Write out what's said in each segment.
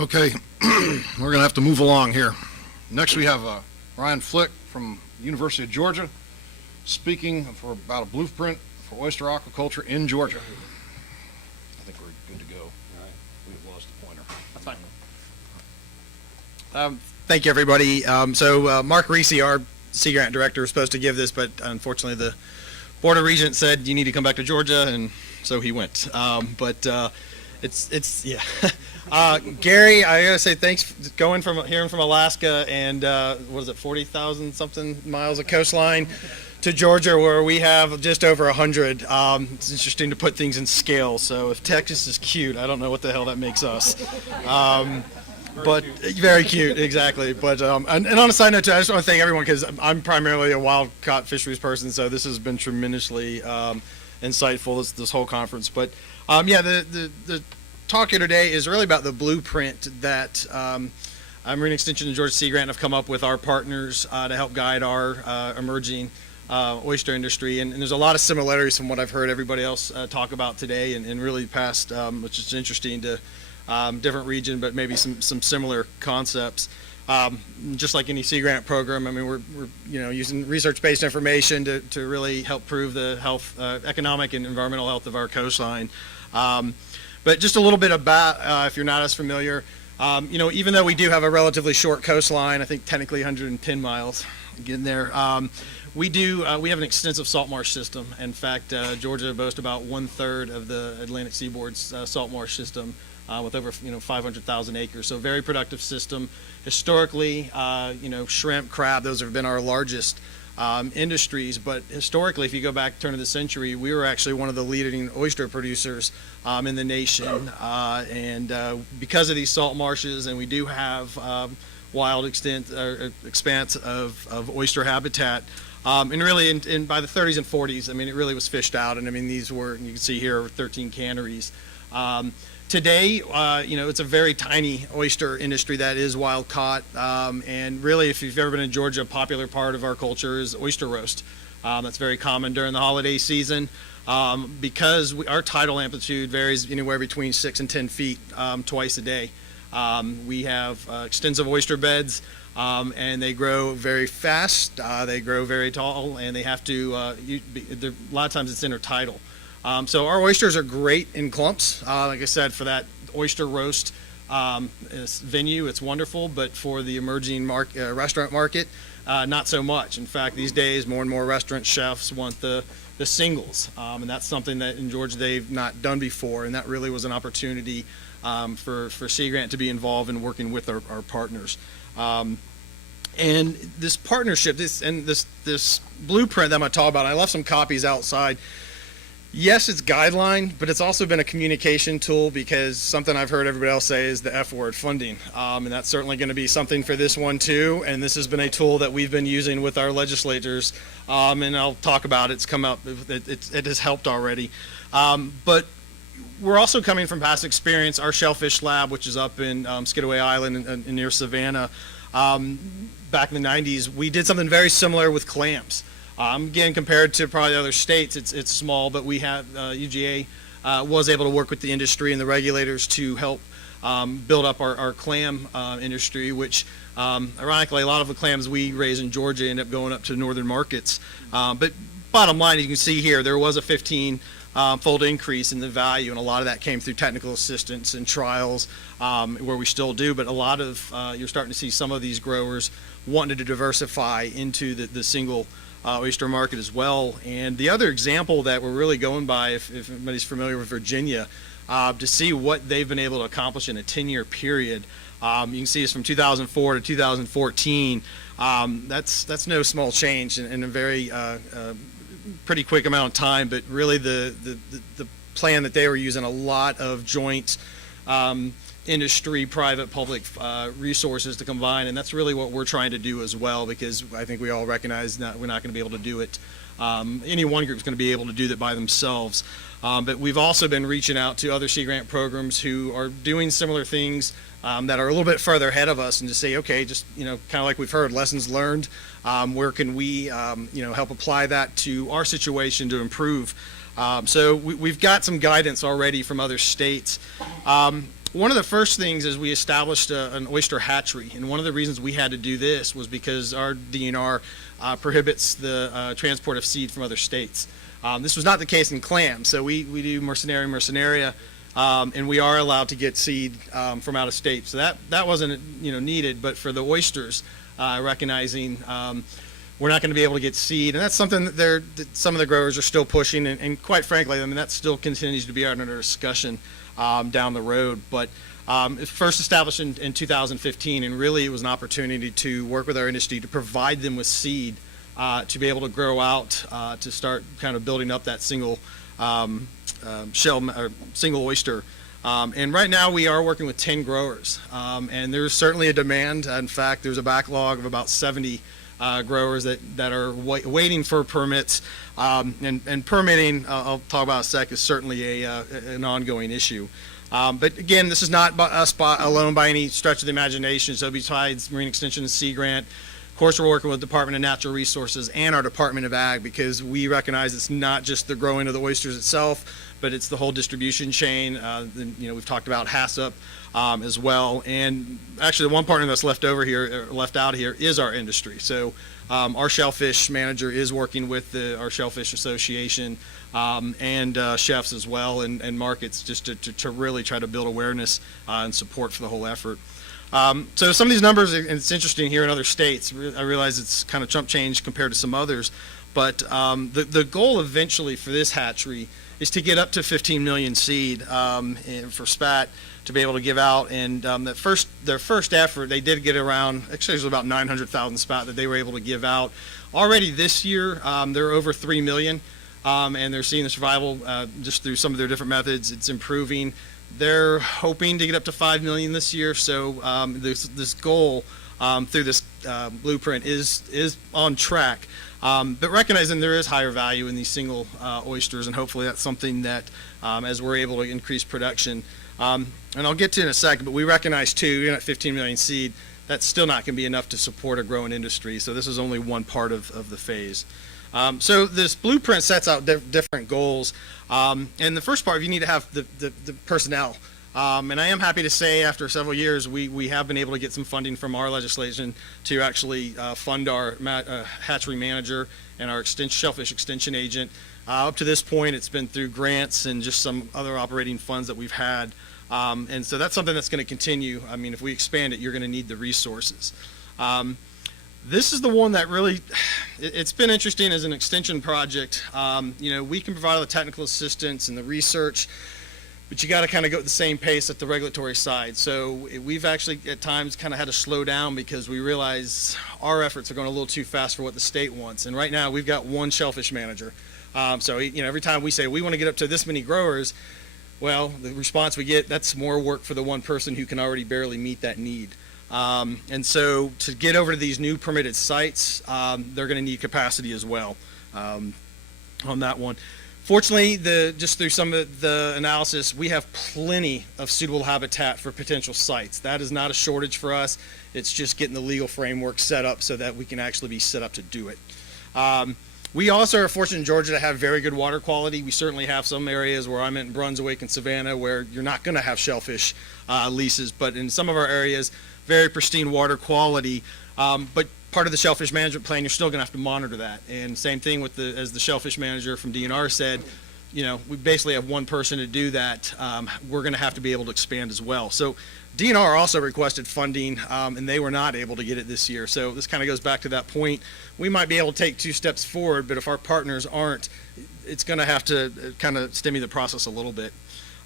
Okay, we're going to have to move along here. Next we have Ryan Flick from University of Georgia speaking for about a blueprint for oyster aquaculture in Georgia. I think we're good to go. All right. We lost the pointer. That's fine. Thank you, everybody. Mark Risse, our Sea Grant Director, was supposed to give this, but unfortunately the Board of Regents said you need to come back to Georgia, and so he went. Gary, I gotta say thanks hearing from Alaska and what is it, 40,000 something miles of coastline to Georgia, where we have just over 100. It's interesting to put things in scale. So if Texas is cute, I don't know what the hell that makes us. Very cute, exactly. But and on a side note, too, I just want to thank everyone because I'm primarily a wild caught fisheries person, so this has been tremendously insightful, this whole conference. But the talk here today is really about the blueprint that Marine Extension and Georgia Sea Grant have come up with our partners to help guide our emerging oyster industry. And there's a lot of similarities from what I've heard everybody else talk about today and really past, which is interesting to different region, but maybe some similar concepts. Just like any Sea Grant program, I mean, we're using research-based information to really help prove the health, economic and environmental health of our coastline. But just a little bit about, if you're not as familiar, even though we do have a relatively short coastline, I think technically 110 miles, getting there, we have an extensive salt marsh system. In fact, Georgia boasts about 1/3 of the Atlantic seaboard's salt marsh system, with over 500,000 acres. So very productive system. Historically, shrimp, crab, those have been our largest industries, but historically, if you go back turn of the century, we were actually one of the leading oyster producers in the nation, and because of these salt marshes, and we do have wild expanse of oyster habitat, and really by the 30s and 40s, I mean, it really was fished out, and I mean, these were, you can see here, 13 canneries. Today, it's a very tiny oyster industry that is wild caught, and really, if you've ever been in Georgia, a popular part of our culture is oyster roast. That's very common during the holiday season because our tidal amplitude varies anywhere between 6 and 10 feet twice a day. We have extensive oyster beds, and they grow very fast, they grow very tall, and they have to, a lot of times it's intertidal. So our oysters are great in clumps. Like I said, for that oyster roast venue, it's wonderful, but for the emerging restaurant market, not so much. In fact, these days, more and more restaurant chefs want the singles, and that's something that in Georgia they've not done before, and that really was an opportunity for Sea Grant to be involved in working with our partners. And this partnership, this blueprint that I'm going to talk about, I left some copies outside. Yes, it's guideline, but it's also been a communication tool because something I've heard everybody else say is the F word, funding. And that's certainly going to be something for this one too. And this has been a tool that we've been using with our legislators. And I'll talk about it. It's come up, it has helped already. But we're also coming from past experience. Our shellfish lab, which is up in Skidaway Island and near Savannah, back in the 90s, we did something very similar with clams. Again, compared to probably other states, it's small, but we have UGA was able to work with the industry and the regulators to help build up our clam industry, which ironically, a lot of the clams we raise in Georgia end up going up to northern markets. But bottom line, you can see here, there was a 15-fold increase in the value, and a lot of that came through technical assistance and trials, where we still do, but a lot of, you're starting to see some of these growers wanting to diversify into the single oyster market as well. And the other example that we're really going by, if anybody's familiar with Virginia, to see what they've been able to accomplish in a 10-year period. You can see it's from 2004 to 2014. That's no small change in a very pretty quick amount of time, but really the plan that they were using a lot of joint industry, private, public resources to combine, and that's really what we're trying to do as well, because I think we all recognize that we're not going to be able to do it. Any one group is going to be able to do that by themselves. But we've also been reaching out to other Sea Grant programs who are doing similar things that are a little bit further ahead of us, and to say, okay, just kind of like we've heard, lessons learned. Where can we help apply that to our situation to improve So we've got some guidance already from other states. One of the first things is we established an oyster hatchery, and one of the reasons we had to do this was because our DNR prohibits the transport of seed from other states. This was not the case in clams, so we do mercenaria, and we are allowed to get seed from out of state. So that wasn't needed, but for the oysters, recognizing we're not going to be able to get seed, and that's something that some of the growers are still pushing, and quite frankly, I mean that still continues to be under discussion down the road. But it first established in 2015, and really it was an opportunity to work with our industry to provide them with seed to be able to grow out, to start kind of building up that single shell or single oyster. And right now we are working with 10 growers, and there's certainly a demand. In fact, there's a backlog of about 70 growers that are waiting for permits, and permitting, I'll talk about in a sec, is certainly an ongoing issue. But again, this is not us alone by any stretch of the imagination. So besides Marine Extension and Sea Grant, of course, we're working with the Department of Natural Resources and our Department of Ag, because we recognize it's not just the growing of the oysters itself, but it's the whole distribution chain. We've talked about HACCP as well, and actually the one partner that's left out here is our industry. So our shellfish manager is working with our Shellfish Association and chefs as well, and markets, just to really try to build awareness and support for the whole effort. So some of these numbers, and it's interesting here in other states, I realize it's kind of chump change compared to some others, but the goal eventually for this hatchery is to get up to 15 million seed for spat to be able to give out. And their first effort, they did get around, actually it was about 900,000 spat that they were able to give out. Already this year, they're over 3 million, and they're seeing the survival just through some of their different methods. It's improving. They're hoping to get up to 5 million this year, so this goal through this blueprint is on track. But recognizing there is higher value in these single oysters, and hopefully that's something that as we're able to increase production, and I'll get to in a second, but we recognize too, you're at 15 million seed, that's still not going to be enough to support a growing industry, so this is only one part of the phase. So this blueprint sets out different goals, and the first part, you need to have the personnel. And I am happy to say after several years we have been able to get some funding from our legislation to actually fund our hatchery manager and our shellfish extension agent. Up to this point it's been through grants and just some other operating funds that we've had, and so that's something that's going to continue. I mean, if we expand it, you're going to need the resources. This is the one that really, it's been interesting as an extension project. We can provide all the technical assistance and the research, but you got to kind of go at the same pace at the regulatory side. So we've actually at times kind of had to slow down because we realize our efforts are going a little too fast for what the state wants. And right now we've got one shellfish manager. So every time we say we want to get up to this many growers, well, the response we get, that's more work for the one person who can already barely meet that need. And so to get over to these new permitted sites, they're going to need capacity as well on that one. Fortunately, just through some of the analysis, we have plenty of suitable habitat for potential sites. That is not a shortage for us. It's just getting the legal framework set up so that we can actually be set up to do it. We also are fortunate in Georgia to have very good water quality. We certainly have some areas where I'm in Brunswick and Savannah where you're not going to have shellfish leases, but in some of our areas, very pristine water quality. But part of the shellfish management plan, you're still going to have to monitor that. And same thing with as the shellfish manager from DNR said, we basically have one person to do that. We're going to have to be able to expand as well. So DNR also requested funding, and they were not able to get it this year. So this kind of goes back to that point. We might be able to take 2 steps forward, but if our partners aren't, it's going to have to kind of stymie the process a little bit.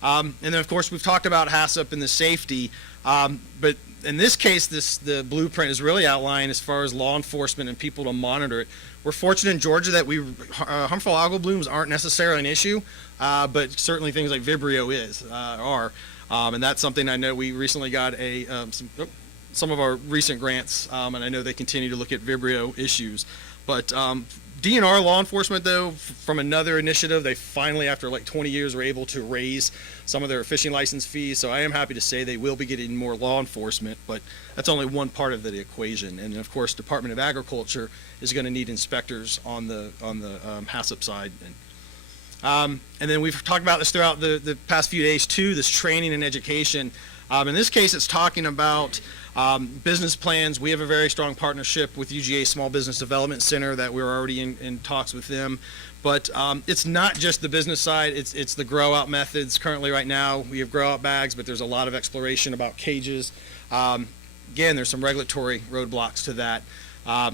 And then, of course, we've talked about HACCP and the safety, but in this case, the blueprint is really outlined as far as law enforcement and people to monitor it. We're fortunate in Georgia that harmful algal blooms aren't necessarily an issue, but certainly things like Vibrio are. And that's something I know we recently got some of our recent grants, and I know they continue to look at Vibrio issues. But DNR law enforcement, though, from another initiative, they finally, after like 20 years, were able to raise some of their fishing license fees. So I am happy to say they will be getting more law enforcement, but that's only one part of the equation. And of course, Department of Agriculture is going to need inspectors on the HACCP side. And then we've talked about this throughout the past few days too, this training and education. In this case, it's talking about business plans. We have a very strong partnership with UGA Small Business Development Center that we're already in talks with them. But it's not just the business side, it's the grow out methods. Currently right now, we have grow out bags, but there's a lot of exploration about cages. Again, there's some regulatory roadblocks to that.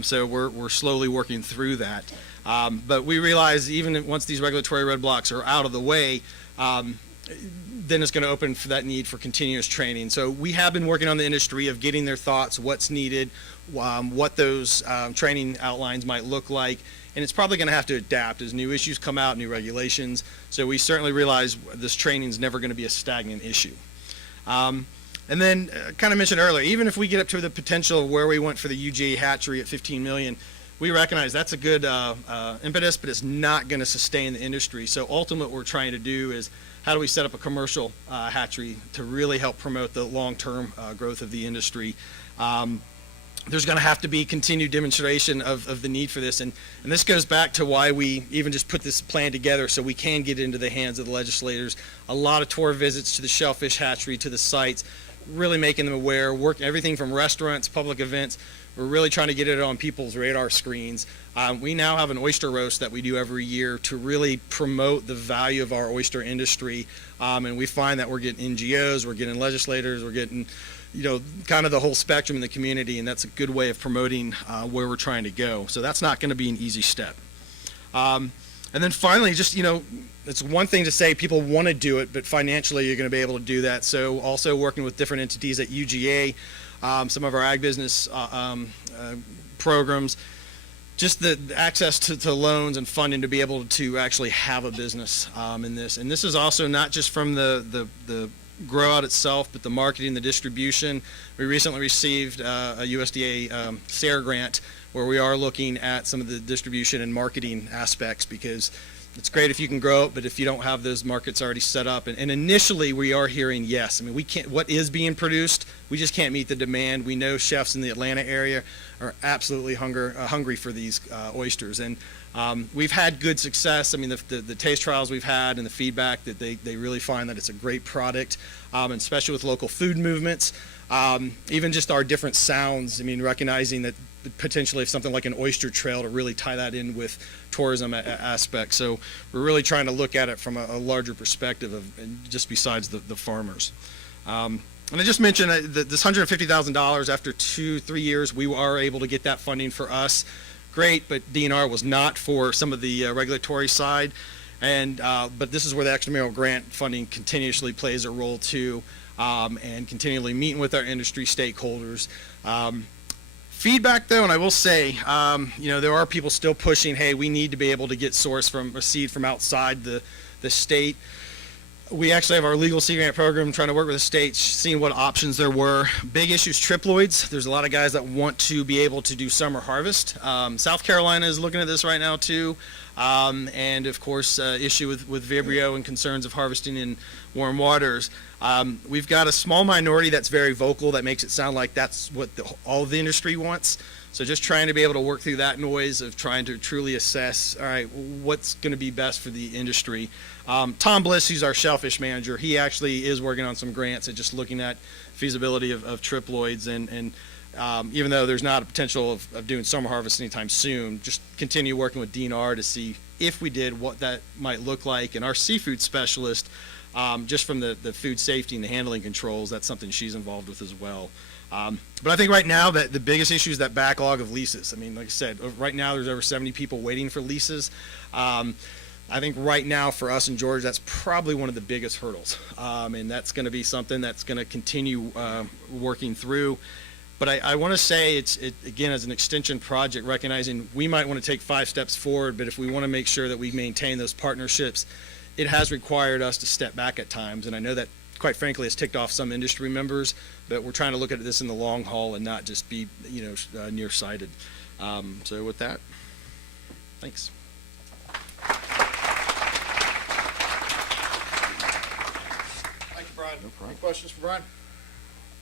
So we're slowly working through that. But we realize even once these regulatory roadblocks are out of the way, then it's going to open for that need for continuous training. So we have been working on the industry of getting their thoughts, what's needed, what those training outlines might look like, and it's probably going to have to adapt as new issues come out, new regulations. So we certainly realize this training is never going to be a stagnant issue. And then, kind of mentioned earlier, even if we get up to the potential of where we went for the UGA hatchery at 15 million, we recognize that's a good impetus, but it's not going to sustain the industry. So ultimately what we're trying to do is how do we set up a commercial hatchery to really help promote the long-term growth of the industry. There's going to have to be continued demonstration of the need for this, and this goes back to why we even just put this plan together so we can get into the hands of the legislators. A lot of tour visits to the shellfish hatchery, to the sites, really making them aware, work everything from restaurants, public events. We're really trying to get it on people's radar screens. We now have an oyster roast that we do every year to really promote the value of our oyster industry, and we find that we're getting NGOs, we're getting legislators, we're getting, you know, kind of the whole spectrum in the community, and that's a good way of promoting where we're trying to go. So that's not going to be an easy step. And then finally, just, you know, it's one thing to say people want to do it, but financially you're going to be able to do that. So also working with different entities at UGA, some of our ag business programs, just the access to loans and funding to be able to actually have a business in this. And this is also not just from the grow out itself, but the marketing, the distribution. We recently received a USDA SARE grant where we are looking at some of the distribution and marketing aspects, because it's great if you can grow it, but if you don't have those markets already set up. And initially we are hearing yes. I mean, we can't, what is being produced, we just can't meet the demand. We know chefs in the Atlanta area are absolutely hungry for these oysters. And we've had good success. I mean, the taste trials we've had and the feedback that they really find that it's a great product, and especially with local food movements. Even just our different sounds, I mean, recognizing that potentially if something like an oyster trail to really tie that in with tourism aspects. So we're really trying to look at it from a larger perspective of just besides the farmers. And I just mentioned that this $150,000 after 2-3 years, we are able to get that funding for us. Great, but DNR was not for some of the regulatory side. And but this is where the extramural grant funding continuously plays a role too, and continually meeting with our industry stakeholders. Feedback though, and I will say, you know, there are people still pushing, hey, we need to be able to get source from a seed from outside the state. We actually have our legal seed grant program trying to work with the states, seeing what options there were. Big issues, triploids. There's a lot of guys that want to be able to do summer harvest. South Carolina is looking at this right now too. And of course, issue with Vibrio and concerns of harvesting in warm waters. We've got a small minority that's very vocal that makes it sound like that's what all of the industry wants. So just trying to be able to work through that noise of trying to truly assess, all right, what's going to be best for the industry. Tom Bliss, who's our shellfish manager, he actually is working on some grants and just looking at feasibility of triploids, and even though there's not a potential of doing summer harvest anytime soon, just continue working with DNR to see if we did what that might look like. And our seafood specialist, just from the food safety and the handling controls, that's something she's involved with as well. But I think right now that the biggest issue is that backlog of leases. I mean, like I said, right now there's over 70 people waiting for leases. I think right now for us in Georgia, that's probably one of the biggest hurdles. And that's going to be something that's going to continue working through. But I want to say it's again, as an extension project, recognizing we might want to take 5 steps forward, but if we want to make sure that we maintain those partnerships, it has required us to step back at times. And I know that, quite frankly, has ticked off some industry members, but we're trying to look at this in the long haul and not just be, you know, nearsighted. So with that, thanks. Thank you, Brian. No problem. Any questions for Brian?